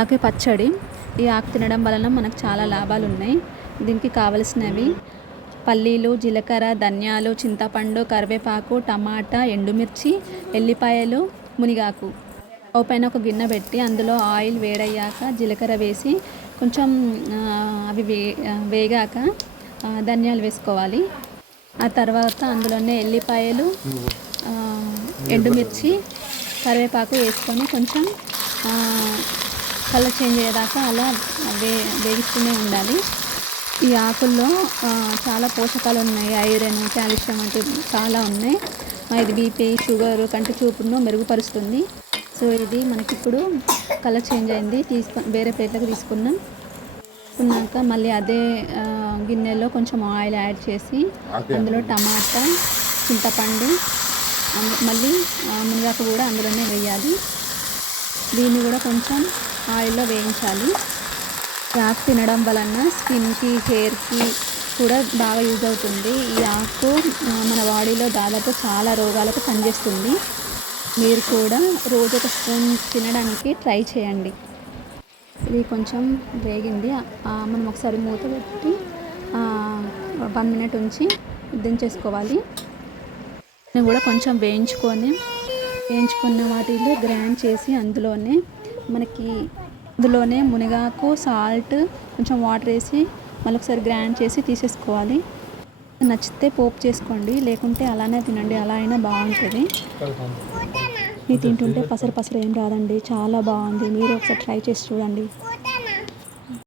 ఆకు పచ్చడి. ఈ ఆకు తినడం వలన మనకు చాలా లాభాలు ఉన్నాయి. దీనికి కావలసినవి పల్లీలు, జీలకర్ర, ధనియాలు, చింతపండు, కరివేపాకు, టమాటా, ఎండుమిర్చి, ఎల్లిపాయలు, మునిగాకు. స్టవ్ పైన ఒక గిన్నె పెట్టి అందులో ఆయిల్ వేడయ్యాక జీలకర్ర వేసి కొంచెం అవి వేగాక ధనియాలు వేసుకోవాలి. ఆ తర్వాత అందులోనే ఎల్లిపాయలు, ఎండుమిర్చి, కరివేపాకు వేసుకొని కొంచెం కలర్ చేంజ్ అయ్యేదాకా అలా వేగిస్తూనే ఉండాలి. ఈ ఆకుల్లో చాలా పోషకాలు ఉన్నాయి. ఐరన్, కాల్షియం వంటివి చాలా ఉన్నాయి. ఇది బీపీ, షుగర్, కంటి చూపును మెరుగుపరుస్తుంది. సో ఇది మనకిప్పుడు కలర్ చేంజ్ అయింది. వేరే ప్లేట్లకు తీసుకున్నాక మళ్ళీ అదే గిన్నెలో కొంచెం ఆయిల్ యాడ్ చేసి అందులో టమాటా, చింతపండు, మళ్ళీ మునగాకు కూడా అందులోనే వేయాలి. దీన్ని కూడా కొంచెం ఆయిల్లో వేయించాలి. ఆకు తినడం వలన స్కిన్కి, హెయిర్కి కూడా బాగా యూజ్ అవుతుంది. ఈ ఆకు మన బాడీలో దాదాపు చాలా రోగాలకు పనిచేస్తుంది. మీరు కూడా రోజు ఒక స్పూన్ తినడానికి ట్రై చేయండి. ఇది కొంచెం వేగింది. మనం ఒకసారి మూత పెట్టి 1 మినిట్ ఉంచి దించేసుకోవాలి. నేను కూడా కొంచెం వేయించుకున్న వాటిలో గ్రైండ్ చేసి అందులోనే మునగాకు, సాల్ట్, కొంచెం వాటర్ వేసి మళ్ళీ ఒకసారి గ్రైండ్ చేసి తీసేసుకోవాలి. నచ్చితే పోపు చేసుకోండి, లేకుంటే అలానే తినండి, అలా అయినా బాగుంటుంది. ఇది తింటుంటే పసరు ఏం రాదండి, చాలా బాగుంది. మీరు ఒకసారి ట్రై చేసి చూడండి.